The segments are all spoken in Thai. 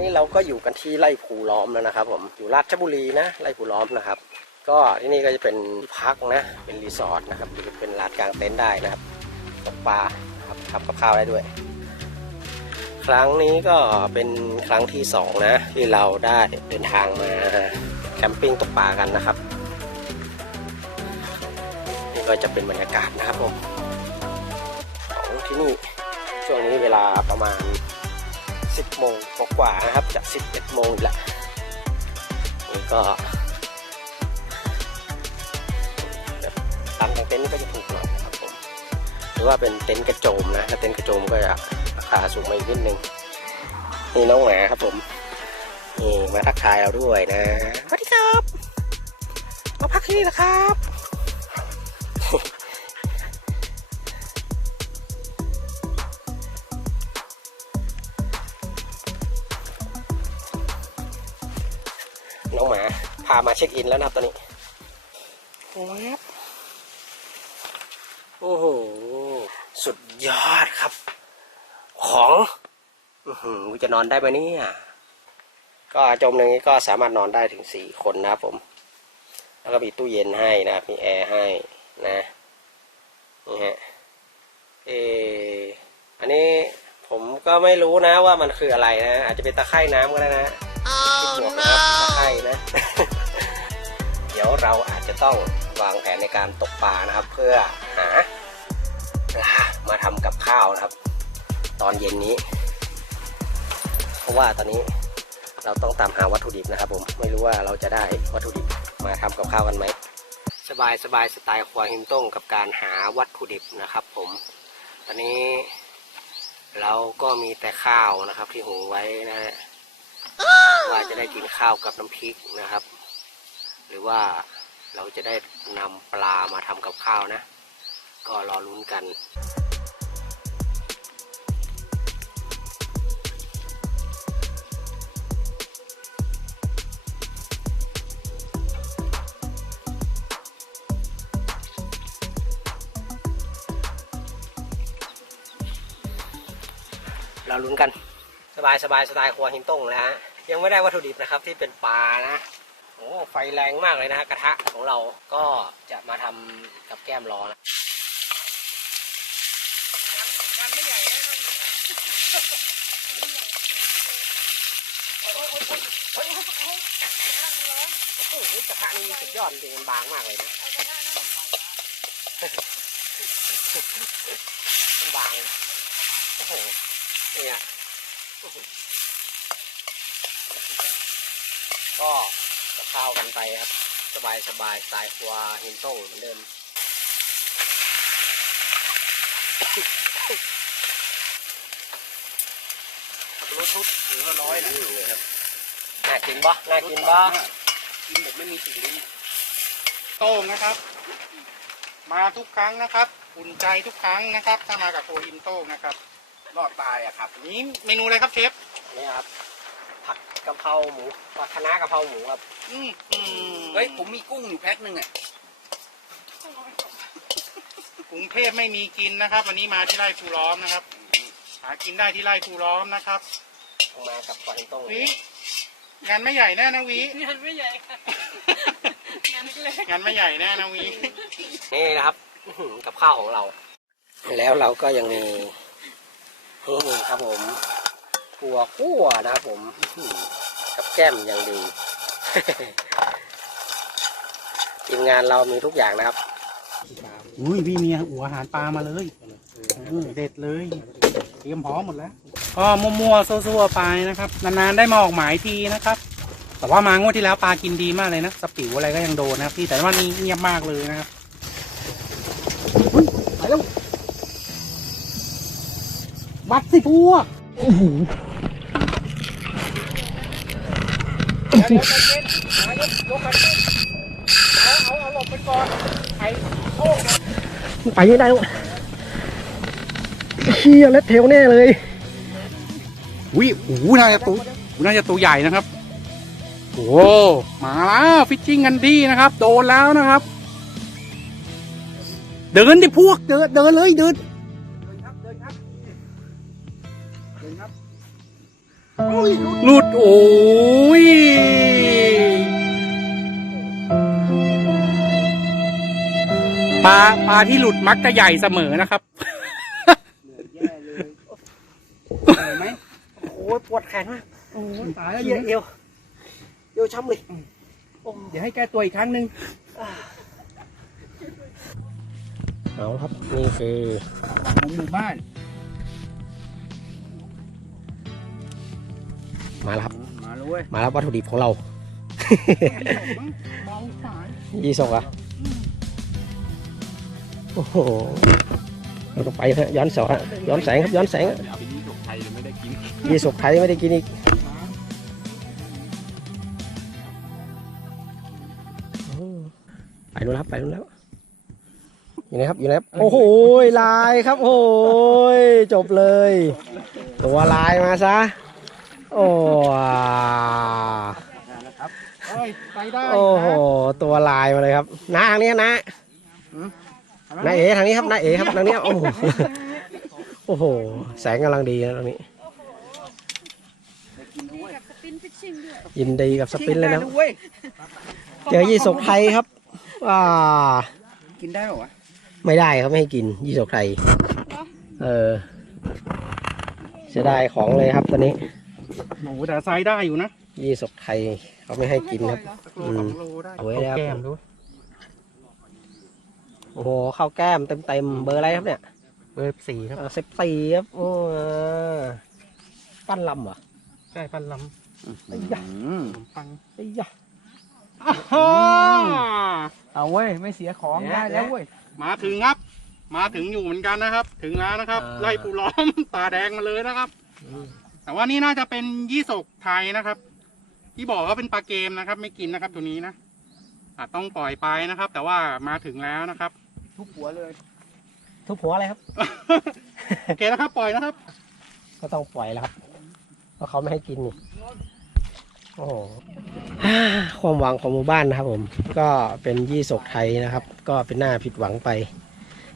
นี้เราก็อยู่กันที่ไร่ภูล้อมแล้วนะครับ ผมอยู่ราชบุรีนะไร่ภูล้อมนะครับ ก็ที่นี่ก็จะเป็นพักนะเป็นรีสอร์ทนะครับหรือเป็นลานกลางเต็นท์ได้นะครับตกปลาครับทำกับข้าวได้ด้วย ครั้งนี้ก็เป็นครั้งที่สองนะ ที่เราได้เดินทางมาแคมปิ้งตกปลากันนะครับนี่ก็จะเป็นบรรยากาศนะครับผมของที่นี่ช่วงนี้เวลาประมาณ 10โมงกว่านะครับจะ11โมงอีกแล้วนี่ก็แบบร้านกางเต็นท์ก็จะถูกหน่อยนะครับผมหรือว่าเป็นเต็นท์กระโจมนะถ้าเต็นท์กระโจมก็จะราคาสูงมาอีกนิดนึงนี่น้องหมาครับผมนี่มาทักทายเราด้วยนะสวัสดีครับมาพักที่นี่นะครับาพามาเช็คอินแล้วนะครับตอนนี้แวบโอ้โห สุดยอดครับ ของอื้อหือจะนอนได้ไหมเนี่ยก็จมอย่างนี้ก็สามารถนอนได้ถึงสี่คนนะครับผม แล้วก็มีตู้เย็นให้นะครับมีแอร์ให้นะนี่ฮะเอออันนี้ผมก็ไม่รู้นะว่ามันคืออะไรนะ อาจจะเป็นตะไคร่น้ำก็ได้นะติดหม วกนะครับใช่นะ เดี๋ยวเราอาจจะต้องวางแผนในการตกปลานะครับ เพื่อหาปลามาทำกับข้าวนะครับ ตอนเย็นนี้ เพราะว่าตอนนี้เราต้องตามหาวัตถุดิบนะครับ ผมไม่รู้ว่าเราจะได้วัตถุดิบมาทำกับข้าวกันไหมสบายสบายสไตล์ควาหิมต้งกับการหาวัตถุดิบนะครับ ผม ตอนนี้เราก็มีแต่ข้าวนะครับที่หุงไว้นะฮะ ว่าจะได้กินข้าวกับน้ำพริกนะครับ หรือว่าเราจะได้นำปลามาทำกับข้าวนะ ก็รอลุ้นกันเราลุ้นกัน สบายสบายสไตล์ครัวหินต้งแล้วฮะ ยังไม่ได้วัตถุดิบนะครับที่เป็นปลานะโอ้ไฟแรงมากเลยนะฮะกระทะของเราก็จะมาทำกับแก้มรอนะโอ้โหกระทะนี่สุดยอดจริงบางมากเลยนะบางโอ้โหเนี่ย ก็กับข้าวกันไปครับ สบายสบายสไตล์ครัวหินต้งเหมือนเดิมขับรถทุกถือว่าร้อยนะเลยครับน่ากินบ่น่ากินบ่กินแบบไม่มีสิ่งนี้โต้งนะครับ มาทุกครั้งนะครับอุ่นใจทุกครั้งนะครับ ถ้ามากับโฟอินโต้งนะครับ รอดตายอะครับ นี้เมนูอะไรครับเชฟนี่ครับ ผักกะเพราหมูผักคะน้ากะเพราหมูครับ อืมอืมเฮ้ยผมมีกุ้งอยู่แพ็คหนึ่งอะกรุงเทพไม่มีกินนะครับ วันนี้มาที่ไร่ภูล้อมนะครับ หากินได้ที่ไร่ภูล้อมนะครับมากับครัวหินต้งวิงานไม่ใหญ่แน่นะวิงานไม่ใหญ่ค่ะงานเล็กงานไม่ใหญ่แน่นะวินี่นะครับอื้อหือกับข้าวของเรา แล้วเราก็ยังมีนี่ครับผม ถั่วคั่วนะครับผมอื้อหือกับแก้มอย่างดี ทีมงานเรามีทุกอย่างนะครับ อุ้ยพี่เมียหัวอาหารปลามาเลยเออเด็ดเลย เตรียมพร้อมหมดแล้วก็มั่วๆซั่วๆไปนะครับ นานๆได้มาออกหมายทีนะครับ แต่ว่ามางวดที่แล้วปลากินดีมากเลยนะสปิวอะไรก็ยังโดนนะครับพี่แต่ว่านี่เงียบมากเลยนะครับไปแล้วบัดสิพวกโอ้โห เอาเอาเอาหลบไปก่อนไปโอ้ไปไม่ได้แล้วเฮียเล็ดเทวแน่เลยวิโอ้โหน่าจะตัวน่าจะตัวใหญ่นะครับโอ้มาแล้วฟิชชิ่งกันดีนะครับ โดนแล้วนะครับ เดินดิพวกเดินเดินเลยเดิน หลุดโอ้ยปลาปลาที่หลุดมักจะใหญ่เสมอนะครับแย่เลยเห็นไหมโอ้ยปวดแขนมากโอ้ยตายแล้วเยี่ยเอวเอวช้ำเลยโอ้เดี๋ยวให้แก้ตัวอีกครั้งหนึ่งเอาครับนี่คือของหมู่บ้าน แล้วครับมาเลยเว้ยมาแล้ววัตถุดิบของเราเบาสายยี่สกอะโอ้โหเราต้องไปฮะย้อนแสงฮะย้อนแสงครับย้อนแสงอะเอาไปยี่สกไทยไม่ได้กินยี่สกไทยไม่ได้กินอีกอืมไปนู่นแล้วครับไปนู่นแล้วอยู่ไหนครับอยู่ไหนครับโอ้โหลายครับโอ้ยจบเลย ตัวลายมาซะ โอ้เอ้ยไปได้โอ้โหตัวลายมาเลยครับน้าทางนี้นะน้าเอ๋ทางนี้ครับน้าเอ๋ครับทางนี้โอ้โหโอ้โหแสงกำลังดีนะตรงนี้กับสปินฟิชชิ่งด้วยยินดีกับสปินเลยนะเว้ยเจอยี่สกไทยครับว้ากินได้เหรอวะไม่ได้ครับไม่ให้กินยี่สกไทยเออเสียดายของเลยครับตอนนี้ โอ้โหแต่ไซส์ได้อยู่นะยี่สกไทยเขาไม่ให้กินครับ สักโลสองโลได้เอาไว้แล้วแก้มด้วยโอ้โหข้าวแก้มเต็มเต็มๆเบอร์อะไรครับเนี่ยเบอร์สี่ครับสิบสี่ครับโอ้ปั้นลำเหรอใช่ปันลไอ้ยะำขนมปังไอ้ยะเอาเว้ย ไม่เสียของได้แล้วเว้ย มาถึงครับ มาถึงอยู่เหมือนกันนะครับ ถึงแล้วนะครับ ไล่ปูล้อม ตาแดงมาเลยนะครับ แต่ว่านี่น่าจะเป็นยี่สกไทยนะครับ ที่บอกว่าเป็นปลาเกมนะครับ ไม่กินนะครับตัวนี้นะอาจต้องปล่อยไปนะครับ แต่ว่ามาถึงแล้วนะครับ ทุกหัวเลย ทุบหัวอะไรครับ โอเคนะครับ ปล่อยนะครับ ก็ต้องปล่อยแล้วครับ เพราะเขาไม่ให้กินนี่ โอ้โห ความหวังของหมู่บ้านนะครับ ผม ก็เป็นยี่สกไทยนะครับ ก็เป็นหน้าผิดหวังไป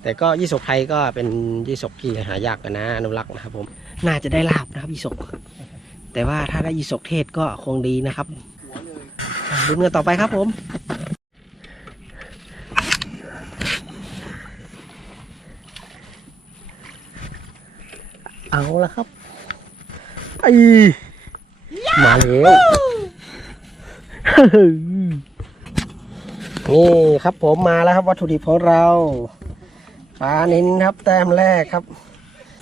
แต่ก็ยี่สกไทยก็เป็นยี่สกที่หายากกันนะอนุรักษ์นะครับผม น่าจะได้ลาบนะครับยี่สกแต่ว่าถ้าได้ยี่สกเทศก็คงดีนะครับลุ้นกันต่อไปครับผมเอาละครับไอมาแล้วนี่ครับผมมาแล้วครับวัตถุดิบของเราปลาเนินครับแต้มแรกครับ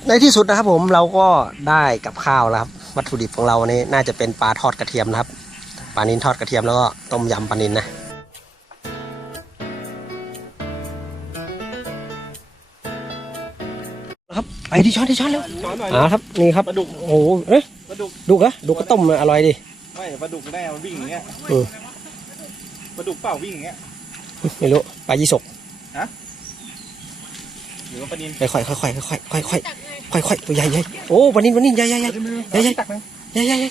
ในที่สุดนะครับผมเราก็ได้กับข้าวแล้วครับ วัตถุดิบของเราวันนี้น่าจะเป็นปลาทอดกระเทียมนะครับปลานินทอดกระเทียมแล้วก็ต้มยำปลานินนะครับไปที่ช้อนที่ช้อนแล้วอ่าครับนี่ครับปลาดุก โอ้โหเอ๊ะปลาดุกดุกเหรอะดุกก็ต้มอร่อยดิไม่ปลาดุกแน่มันวิ่งอย่างเงี้ยเออปลาดุกเปล่าวิ่งอย่างเงี้ยไม่รู้ปลายี่สกหรือว่าปลานินค่อยๆค่อยๆค่อยๆค่อยๆ ค่อยๆค่อยๆตัวใหญ่ใหญ่โอ้วันนี้วันนี้ใหญ่ใหญ่ใหญ่ใหญ่ใหญ่ตักเลยใหญ่ใหญ่ใหญ่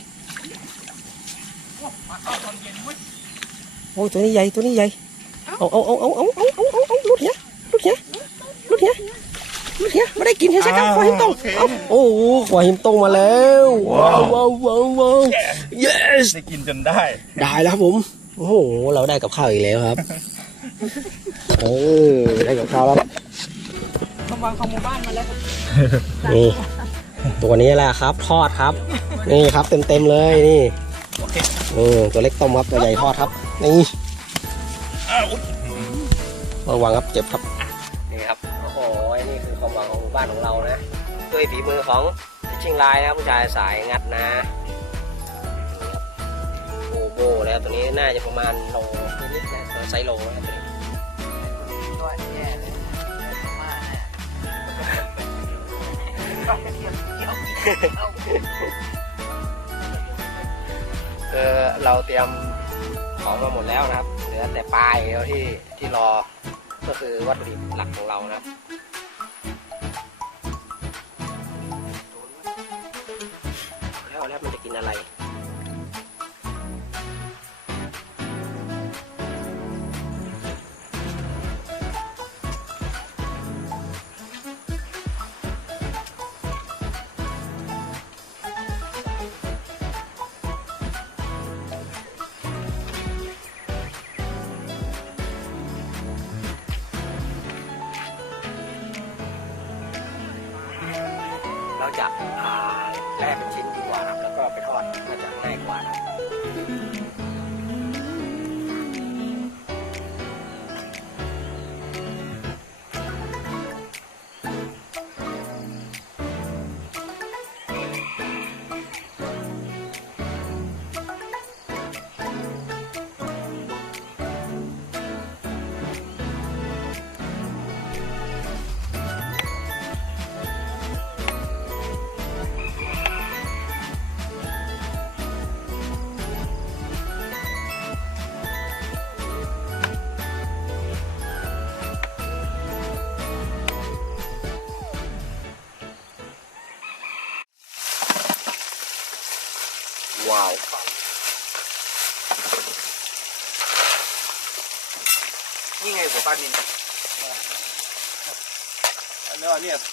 โอ้ตัวนี้ใหญ่ตัวนี้ใหญ่เอาเอาเอาเอาเอาเอาเอาเอาเอาลุดเนี้ยลุดเนี้ยลุดเนี้ยลุดเนี้ยไม่ได้กินเห็นสักคำควายหิมตงเอาโอ้โหควายหิมตงมาแล้วว้าวว้าวว้าวว้าว yes ได้กินจนได้ได้แล้วครับผมโอ้โหเราได้กับข้าวอีกแล้วครับเออได้กับข้าวแล้วค วามหวังของหมู่บ้านมาแล้วนี่ตัวนี้แหละครับ ทอดครับ นี่ครับเต็มเต็มๆเลยนี่เออตัวเล็กต้มครับตัวใหญ่ทอดครับ นี่ระวังครับเจ็บครับนี่ครับโอ้โหนี่คือความหวังของหมู่บ้านของเรานะด้วยฝีมือของชิงลายนะครับผู้ชายสายงัดนะโบโบแล้วตัวนี้น่าจะประมาณโลนิดๆนะไซส์โลนะครับตัวนี้ตัวแย่เลย แน่เทียมเกี่ยวเออเราเตรียมของมาหมดแล้วนะครับ เหลือแต่ปลายเดียวที่ที่รอ ก็คือวัตถุดิบหลักของเรานะครับแล้วแล้วมันจะกินอะไร จ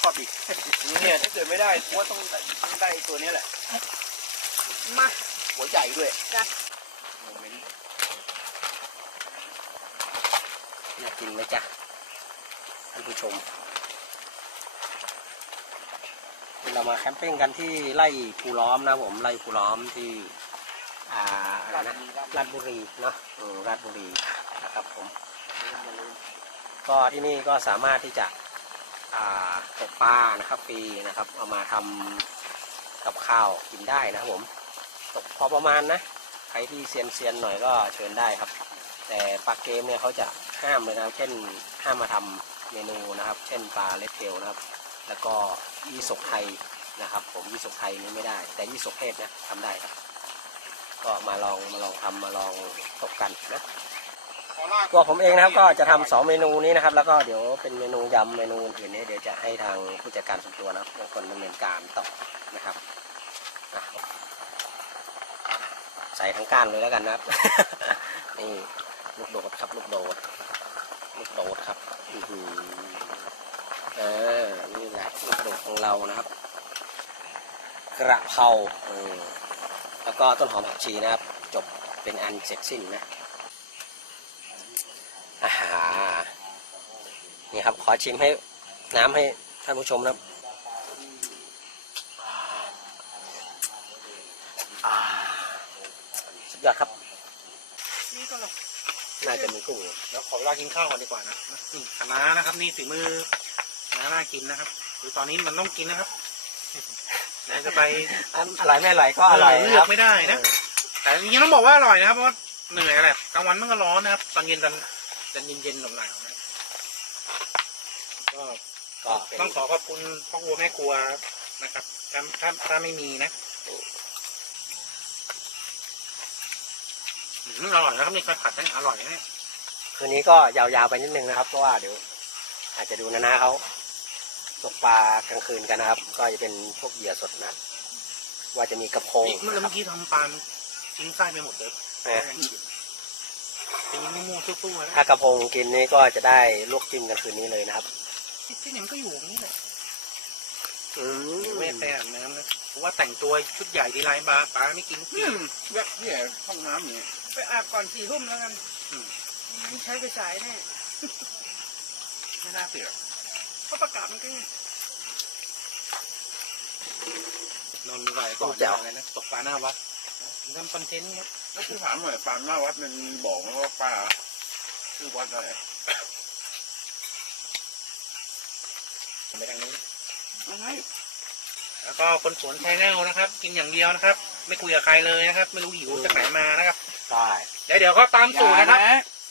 อดอีกเนี่ยถ้าเกิดไม่ได้กูว่าต้องได้ต้องได้ตัวนี้แหละ มาหัวใหญ่ด้วยจ้ะน่ากินไหมจ๊ะท่านผู้ชมเรามาแคมปิ้งกันที่ไร่ภูล้อมนะผมไร่ภูล้อมที่อ่าอะไรนะราชบุรีเนาะเออราชบุรีนะครับผม ก็ที่นี่ก็สามารถที่จะอ่า ตกปลานะครับฟรีนะครับ เอามาทำกับข้าวกินได้นะครับผมตกพอประมาณนะใครที่เซียนเซียนหน่อยก็เชิญได้ครับ แต่ปลาเกมเนี่ยเขาจะห้ามเลยนะเช่นห้ามมาทำเมนูนะครับ เช่นปลาเลดเทลนะครับ แล้วก็ยี่สกไทยนะครับ ผมยี่สกไทยนี่ไม่ได้ แต่ยี่สกเพศนะทำได้ครับก็มาลองมาลองทำมาลองตกกันนะ ตัวผมเองนะครับก็จะทำสองเมนูนี้นะครับ แล้วก็เดี๋ยวเป็นเมนูยำเมนูอื่นนี้เดี๋ยวจะให้ทางผู้จัดการส่วนตัวนะครับเป็นคนดำเนินการต่อนะครับใส่ทั้งก้านเลยแล้วกันนะครับ นี่ลูกโดดครับลูกโดดลูกโดดครับอือหือเออนี่แหละลูกโดดของเรานะครับ กระเพราเออแล้วก็ต้นหอมผักชีนะครับ จบเป็นอันเสร็จสิ้นนะอาหา นี่ครับ ขอชิมให้น้ำให้ท่านผู้ชมนะครับอ่าสุดยอดครับนี่ก็เลยน่าจะมีกุ้งอยู่เดี๋ยวขอเวลากินข้าวก่อนดีกว่านะนี่คณะน้านะครับ นี่ฝีมือคณะน้าน่ากินนะครับคือตอนนี้มันต้องกินนะครับไหนจะไปอันอร่อยไม่อร่อยก็อร่อยเลืนะคอรักบไม่ได้นะแต่จริงๆต้องบอกว่าอร่อยนะครับเพราะว่าเหนื่อยแหละกลางวันมันก็ร้อนนะครับ ตอนเย็นตอนตอนเย็นๆหนาวๆนะ ก็ก็เป็นต้องขอขอบคุณพ่อครัวแม่ครัวนะครับถ้าถ้าถ้าไม่มีนะอืมอร่อยนะครับนี่การผัดนี่อร่อยนะเนี่ยคืนนี้ก็ยาวๆไปนิดนึงนะครับ เพราะว่าเดี๋ยว อาจจะดูนานาเขาตกปลากลางคืนกันนะครับ ก็จะเป็นพวกเหยื่อสดนะ ว่าจะมีกระพงนี่เมื่อนะคเมื่รับอกี้ทำปลาทิ้งไส้ไปหมดเลยนะเป็นยังมั่วๆสู้ๆนะถ้ากระพงกินนี่ก็จะได้ลวกจิ้มกันคืนนี้เลยนะครับ ที่นี่มันก็อยู่อย่างนี้แหละอืมไม่ได้ไปอาบน้ำนะเพราะว่าแต่งตัวชุดใหญ่ทีไรปลาปลาไม่กินทุกทีแบบเนี่ยห้องน้ำเนี่ยไปอาบก่อนสี่ทุ่มแล้วกันอืมไม่ใช้ไปสายแน่ไม่น่าเสียเพราะประกาศมันก็ไงนอนไหวก่อนอะไรนะตกปลาหน้าวัดทำคอนเทนต์ครับแล้วคือถามหน่อยปลาหน้าวัดมันบอกไหมว่าปลาคือวัดอะไร ไปทางนี้อะไรแล้วก็คนสวนไชแนลนะครับ กินอย่างเดียวนะครับ ไม่คุยกับใครเลยนะครับ ไม่รู้หิวจากไหนมานะครับได้เดี๋ยวเดี๋ยวก็ตามสูตรนะครับ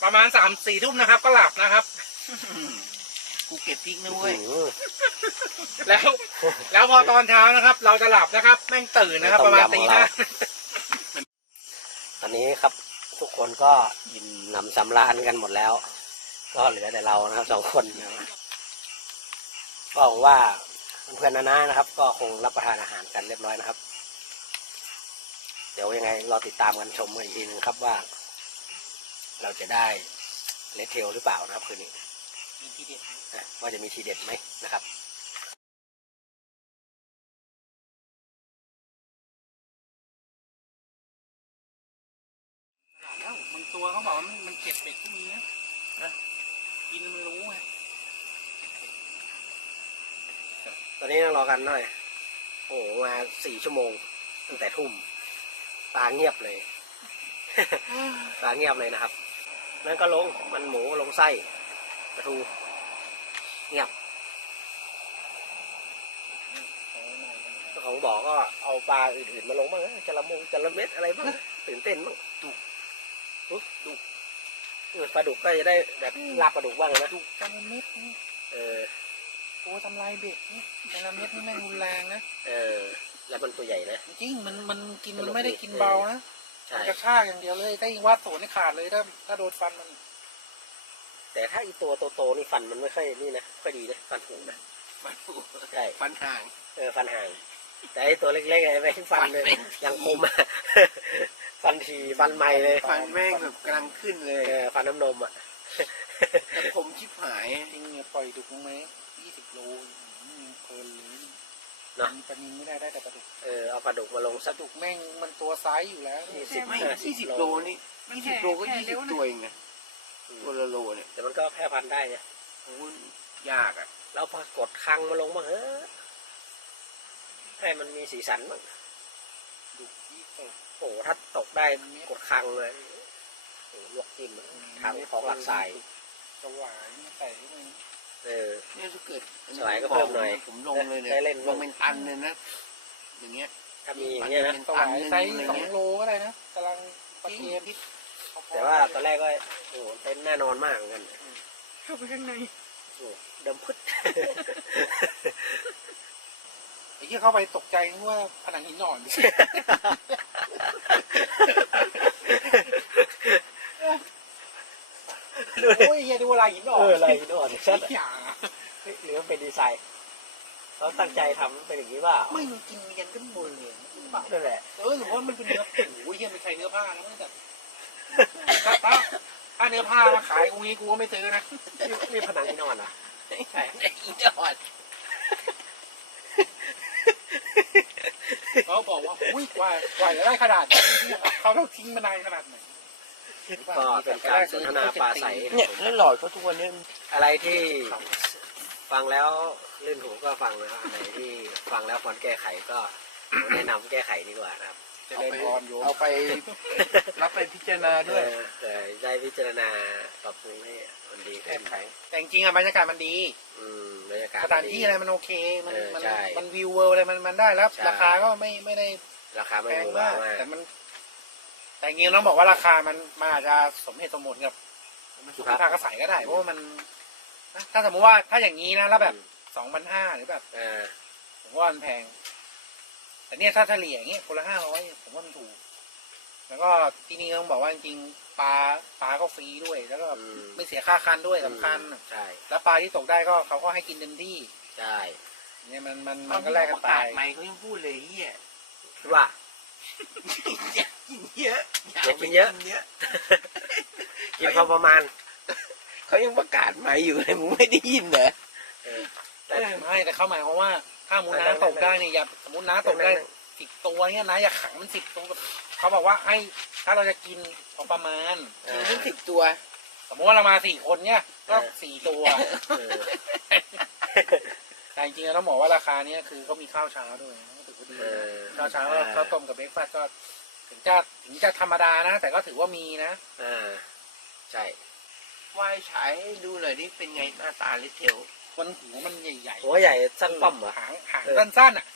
ประมาณสามสี่ทุ่มนะครับ ก็หลับนะครับ กูเก็บพริกนะเว้ยอืมแล้ว แล้วพอตอนเช้านะครับ เราจะหลับนะครับ แม่งตื่นนะครับ ประมาณตีห้าตอนนี้ครับทุกคนก็ยินนำสำราญกันหมดแล้ว ก็เหลือแต่เรานะครับสองคนนะครับ ก็หวังว่าเพื่อนๆนานานะครับ ก็คงรับประทานอาหารกันเรียบร้อยนะครับ เดี๋ยวยังไงรอติดตามกันชมกันอีกทีนึงครับว่า เราจะได้เลทเทลหรือเปล่านะครับคืนนี้นะว่าจะมีทีเด็ดไหมนะครับแล้วบางตัวเขาบอกว่ามันเก็บเป็ดก็มีนะนะกินมันรู้ไง ตอนนี้ต้องรอกันหน่อย โอ้โหมาสี่ชั่วโมง ตั้งแต่ทุ่มปลาเงียบเลยปลาเงียบเลยนะครับ นั่นก็ลง มันหมูลงไส้ปลาทู เงียบเจ้าของบ่อก็เอาปลาอื่นๆมาลงบ้างนะจะละมงจะละเม็ดอะไรบ้างตื่นเต้นบ้างดุดุดุเออปลาดุกก็จะได้แบบลาบปลาดุกบ้างนะดุจระเม็ดนี่เออ ตัวทำลายเบ็ดนี่จระเม็ดนี่แม่งรุนแรงนะเออ แล้วมันตัวใหญ่นะ จริงๆมันมันกินมันไม่ได้กินเบานะใช่มันกระชากอย่างเดียวเลย ถ้ายิงวาดสวนนี่ขาดเลยถ้าถ้าโดนฟันมัน แต่ถ้าอีตัวโตๆนี่ฟันมันไม่ค่อยนี่นะค่อยดีนะฟันผุนะฟันผุใช่ฟันห่างเออฟันห่างแต่ไอตัวเล็กๆไอ้ไม่ฟันเลยฟันเป็นยังคมอะฟันทีฟันใหม่เลย ฟันแม่งแบบกำลังขึ้นเลยเออฟันน้ำนมอะแต่คมชิบหายจริงเนี่ยปล่อยดุกลงไหม ยี่สิบโลอืมเพลินเลยเนอะปลานินไม่ได้ได้แต่ปลาดุกเออเอาปลาดุกมาลงปสัลากดุกแม่งมันตัวไซส์อยู่แล้วยี่สิบไม่เออยี่สิบโลนี่มันยี่สิแห่บโลก็แห่ยี่สิเร็บวนะ ตัวเองนะตัวละโลเนี่ยแต่มันก็แพร่พันธุ์ได้เนี่ยโอ้ยยากอะเราปรากฏคังมาลงบ้างเฮ้อะให้มันมีสีสันบ้างดุกยี่สิบ โอ้โหถ้าตกได้กดคังเลยโอ้โหลวกจิ้มอะทางของหลักทราย สวายมาใส่เข้าไป เออเนี่ยถ้าเกิดสลายก็เพิ่มหน่อยผมลงเลยเนี่ยได้เล่น ลงเป็นตันเลยนะ อย่างเงี้ย ถ้ามีอย่างเงี้ยนะ สวายไซส์สองโลก็ได้นะกำลังปลาเค็มแต่ว่าตอนแรกก็โอ้โหเต้นแน่นอนมากเหมือนกันเข้าไปข้างในโอ้โหดำพึด ไอ้ที่เข้าไปตกใจนึกว่าผนังหินอ่อน ดูดิโอ้ยเฮียดูลายหินอ่อนเอออะไรนอนชัดอย่าหรือมันเป็นดีไซน์เขาตั้งใจทำเป็นอย่างนี้ว่าไม่มันกินเมียนกันหมดเลยนั่นแหละเออหรือว่ามันเป็นเนื้อโอ้ยเฮียไม่ใช่เนื้อผ้านะไม่แต่ถ้าถ้าถ้าเนื้อผ้ามาขายกูงี้กูก็ไม่ซื้อนะนี่นี่ผนังที่นอนเหรอะใช่อีดอดเขาบอกว่าอุ้ยกว่ากว่าจะได้ขนาดนี้เขาต้องทิ้งมานานขนาดไหน ก็เป็นการสนทนาปลาใสเนี่ยแล้วหลอดเขาทุกวันเนี้อะไรที่ฟังแล้วลื่นหูก็ฟังนะครับอะไรที่ฟังแล้วควรแก้ไขก็แนะนำแก้ไขดีกว่านะครับจะเล่นพรโยมเอาไปรับไปพิจารณาด้วยเออเออได้พิจารณาปรับปรุงให้มันดีขึ้นแต่จริงๆอะบรรยากาศมันดีอืมบรรยากาศสถานที่อะไรมันโอเค มันเออมันใช่มันวิวเวิร์อะไรมันมันได้แล้วใช่ราคาก็ไม่ไม่ได้ราคาไม่แพงหรูหมารากมากแต่มัน แต่จริงๆต้องบอกว่าราคามันมันอาจจะสมเหตุสมผลกับสุขภาพกระใสก็ได้เพราะว่ามันนะถ้าสมมติว่าถ้าอย่างนี้นะแล้วแบบสองพันห้าหรือแบบเออผมว่ามันแพง แต่เนี่ยถ้าเฉลี่ยอย่างเงี้ยคนละห้าร้อยผมว่ามันถูก แล้วก็ที่นี่ต้องบอกว่าจริงๆปลาปลาก็ฟรีด้วย แล้วก็อืม ไม่เสียค่าคันด้วยสำคัญ ใช่แล้วปลาที่ตกได้ก็เขาก็ให้กินเต็มที่ ใช่เนี่ยมันมันมันก็แลกกันไป ไม่เขายังพูดเลยเฮียคิดว่าอยา กกินเยอะอยากกินเยอะ เยอะกินพอประมาณ เขายังประกาศใหม่อยู่เลยมึงไม่ได้ยินเหรอเออแต่ไม่แต่เขาหมายความว่า ถ้ามูน้าตกได้เนี่ยอย่าสมมติน้าตกได้สิบตัวเนี่ยนะอย่าขังมันสิบตัวเขาบอกว่าให้ถ้าเราจะกินเอาประมาณเอกินอทั้งสิบตัว สมมติว่าเรามาสี่คนเนี่ยก็เออสี่ตัวเออแต่จริงๆแล้วต้องบอกว่าราคาเนี้ยคือเขามีข้าวเช้าด้วยก็ถือว่าดีเออข้าวเช้าก็ข้าวต้มกับเบรกฟาสต์ก็ ถึงจะถึงจะธรรมดานะ แต่ก็ถือว่ามีนะอ่าใช่วายฉายให้ดูหน่อยที่เป็นไงหน้าตาลิเทลมันหัวมันใหญ่หัวใหญ่ๆสั้นป้อมเหรอหางหางเออ สั้นๆอะ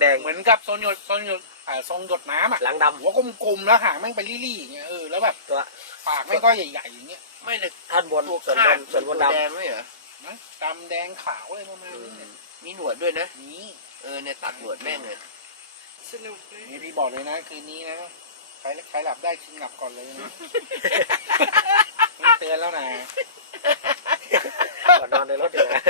แดงเหมือนกับทรงหยดทรงหยดอ่าทรงหยดน้ำอะๆหลังดหัวกลมๆแล้วหางแม่งไปรี่ๆอย่างเงี้ยเออแล้วแบบำตัวปากแม่งก็ใหญ่ๆอย่างเงี้ยไม่เลยท่อนบนตัวส่วนบข้างนส่วนบนตัวดำแดงไม่เหรอนะดำแดงขาวอะไรประมาณนี้เนี่ยมีหนวดด้วยนะ นี่เออเนี่ยตัดหนวดแม่งเลย สนุกเลย นี่พี่บอกเลยนะ คืนนี้นะใครใครหลับได้คืนหลับก่อนเลยนะนี่เตือนแล้วนะก่อนนอนในรถอยู่นะ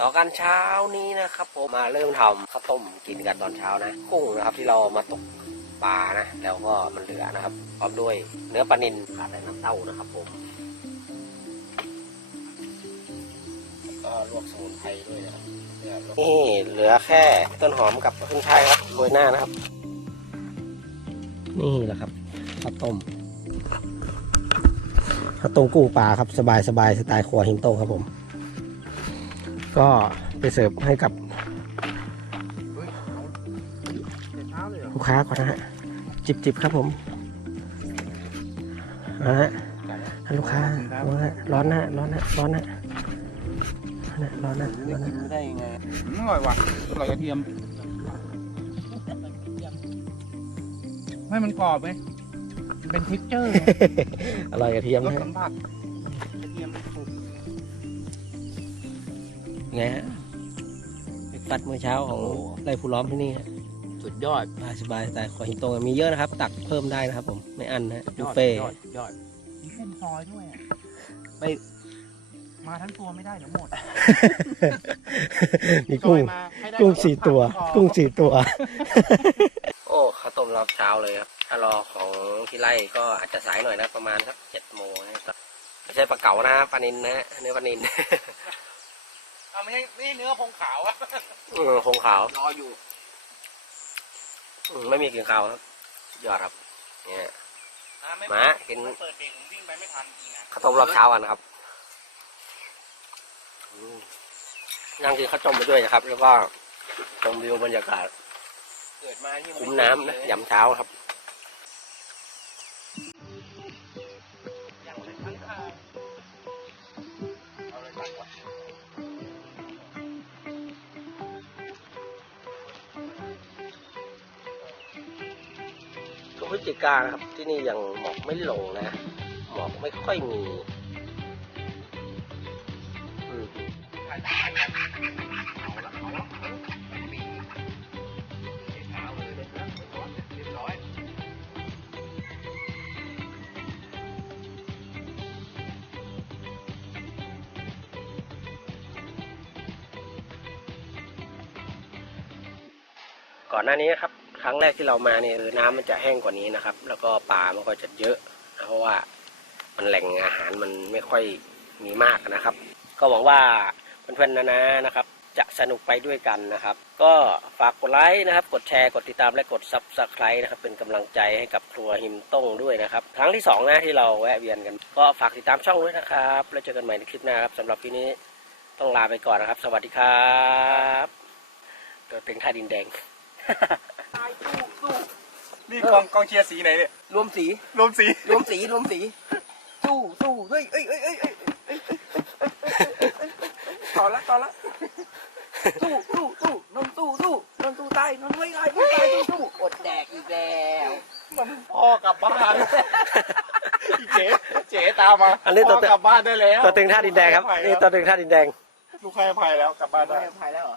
ต่อกันเช้านี้นะครับผมมาเริ่มทำข้าวต้มกินกันตอนเช้านะกุ้งนะครับที่เรามาตกปลานะ แล้วก็มันเหลือนะครับพร้อมด้วยเนื้อปลานิลขาดแต่น้ำเต้านะครับผม ลวกสมุนไพรด้วยนะครับนี่เหลือแค่ต้นหอมกับขึ้นช่ายครับโรยหน้านะครับ นี่แหละครับข้าวต้มข้าวต้มกุ้งปลาครับสบายสบายสไตล์ครัวหินโต้ครับผม ก็ไปเสิร์ฟให้กับลูกค้าก่อนนะฮะจิบจิบครับผมนะฮะให้ลูกค้าว่าร้อนนะฮะร้อนนะร้อนนะ นนะร้อนนะร้อนนะไม่ได้ยังไงอืมอร่อยว่ะอร่อยกระเทียมไม่มันกรอบไหมมันเป็นทิกเจอร์ไงอร่อยกระเทียมรนะสฮะสัมผัสกระเทียมสุกไงฮะปัดเมื่อเช้าของไรผู้ล้อมที่นี่ฮะสุดยอดสบายสบายสไตล์ครัวหินโต้งมีเยอะนะครับ ตักเพิ่มได้นะครับผมไม่อั้นนะฮะบุฟเฟ่ยอดยอดมีเส้นซอยด้วยอะไม่ มาทั้งตัวไม่ได้เดี๋ยวหมดมีกุ้งซอยมาให้ได้กุ้งสี่ตัวพอกุ้งสี่ตัว โอ้ข้าวต้มรอบเช้าเลยครับถ้ารอของที่ไร่ก็อาจจะสายหน่อยนะประมาณสักเจ็ดโมงนะครับไม่ใช่ปลาเก๋านะปลานินนะเนื้อปลานินเอาไม่ใช่ไม่ใช่เนื้อพงขาวอะอืมคงขาวรออยู่อืมไม่มีกลิ่นขาวครับยอดครับเนี่ยมากินเปิดเองวิ่งไปไม่ทันจริงอะข้าวต้มรอบเช้ากันนะครับอืม นั่งกินข้าวต้มไปด้วยนะครับ แล้วก็ชมวิวบรรยากาศเกิดมาที่คุ้มน้ำนะยำเช้าครับช่วงพฤศจิกานะครับที่นี่ยังหมอกไม่ลงนะ หมอกไม่ค่อยมี ก่อนหน้านี้นะครับครั้งแรกที่เรามาเนี่ยคือน้ำมันจะแห้งกว่านี้นะครับ แล้วก็ปลามันก็จะเยอะนะเพราะว่ามันแหล่งอาหารมันไม่ค่อยมีมากนะครับ ก็หวังว่า เพื่อนๆนะนะนะครับ จะสนุกไปด้วยกันนะครับ ก็ฝากกดไลค์นะครับ กดแชร์กดติดตามและกดซับสไครต์นะครับ เป็นกำลังใจให้กับครัวหิมต้งด้วยนะครับ ครั้งที่สองนะที่เราแวะเวียนกัน ก็ฝากติดตามช่องด้วยนะครับ แล้วเจอกันใหม่ในคลิปหน้าครับสำหรับปีนี้ต้องลาไปก่อนนะครับ สวัสดีครับตัวเต็งท่าดินแดงนี่กองกองเชียร์สีไหนเนี่ยรวมสีรวมสีรวมสีรวมสีสู้สู้เฮ้ยเอ้ยเอ้ยเอ้ยเอ้ยเอ้ยเอ้ยต่อละต่อละสู้สู้สู้นนสู้สู้นนสู้ตายนนไม่ตายไม่ตายสู้สู้อดแดกอีกแล้วพ่อกลับบ้านอีเจ๋เจ๋ตามมาอันนี้ตัวพ่กลับบ้านได้แล้วตัวตึงท่าดินแดงครับนี่ตัวตึงท่าดินแดงลูกให้อภัยแล้วกลับบ้านได้ได้อภัยแล้วเหรอ